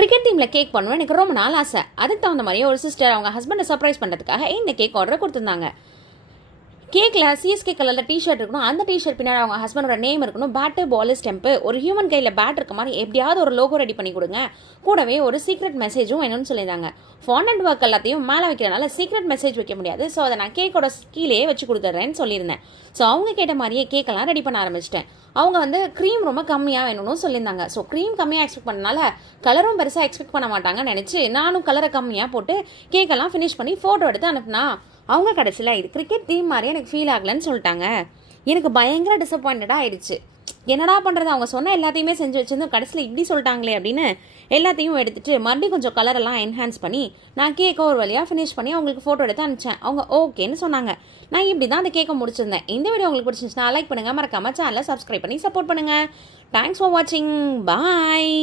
Cricket டீமில் cake பண்ணணும் எனக்கு ரொம்ப நாள் ஆசை. அதுக்கு தகுந்த மாதிரியே ஒரு சிஸ்டர் அவங்க ஹஸ்பண்டை சர்ப்ரைஸ் பண்ணுறதுக்காக இந்த கேக் ஆர்டர் கொடுத்துருந்தாங்க. கேக்கில் சிஎஸ்கே கலரில் டிஷர்ட் இருக்கணும், அந்த டிஷர்ட் பின்னாடி அவங்க ஹஸ்பண்டோட நேம் இருக்கணும், பேட்டு பால் ஸ்டெம்ப்பு, ஒரு ஹியூமன் கையில் பேட் இருக்க மாதிரி எப்படியாவது ஒரு லோகோ ரெடி பண்ணி கொடுங்க, கூடவே ஒரு சீக்ரெட் மெசேஜும் வேணும்னு சொல்லியிருந்தாங்க. ஃபாண்டன்ட் ஒர்க் எல்லாத்தையும் மேலே வைக்கிறனால சீக்ரெட் மெசேஜ் வைக்க முடியாது, ஸோ அதை நான் கேக்கோட கீழே வச்சு கொடுத்துட்றேன்னு சொல்லியிருந்தேன். ஸோ அவங்க கேட்ட மாதிரியே கேக்கெல்லாம் ரெடி பண்ண ஆரம்பிச்சிட்டேன். அவங்க க்ரீம் ரொம்ப கம்மியாக வேணும்னு சொல்லியிருந்தாங்க. ஸோ க்ரீம் கம்மியாக எக்ஸ்பெக்ட் பண்ணனால கலரும் பெருசாக எக்ஸ்பெக்ட் பண்ண மாட்டாங்கன்னு நினச்சி நானும் கலரை கம்மியாக போட்டு கேக்கெல்லாம் ஃபினிஷ் பண்ணி ஃபோட்டோ எடுத்து அனுப்புனா அவங்க கடைசியில் இது கிரிக்கெட் டீம் மாதிரி எனக்கு ஃபீல் ஆகலைன்னு சொல்லிட்டாங்க. எனக்கு பயங்கர டிசப்பாயிண்டடாக ஆயிடுச்சு. என்னடா பண்ணுறது, அவங்க சொன்ன எல்லாத்தையுமே செஞ்சு வச்சிருந்தோம், கடைசியில் இப்படி சொல்லிட்டாங்களே அப்படின்னு எல்லாத்தையும் எடுத்துகிட்டு மறுபடியும் கொஞ்சம் கலரெல்லாம் என்ஹான்ஸ் பண்ணி நான் கேக்கை ஒரு வழியாக ஃபினிஷ் பண்ணி அவங்களுக்கு ஃபோட்டோ எடுத்து அனுப்பிச்சேன். அவங்க ஓகேன்னு சொன்னாங்க. நான் இப்படி தான் அந்த கேக்கை முடிச்சிருந்தேன். இந்த வீடியோ உங்களுக்கு பிடிச்சிருந்துச்சுன்னா லைக் பண்ணுங்கள், மறக்காமல் சேனலை சப்ஸ்கிரைப் பண்ணி சப்போர்ட் பண்ணுங்கள். தேங்க்ஸ் ஃபார் வாட்சிங். பாய்.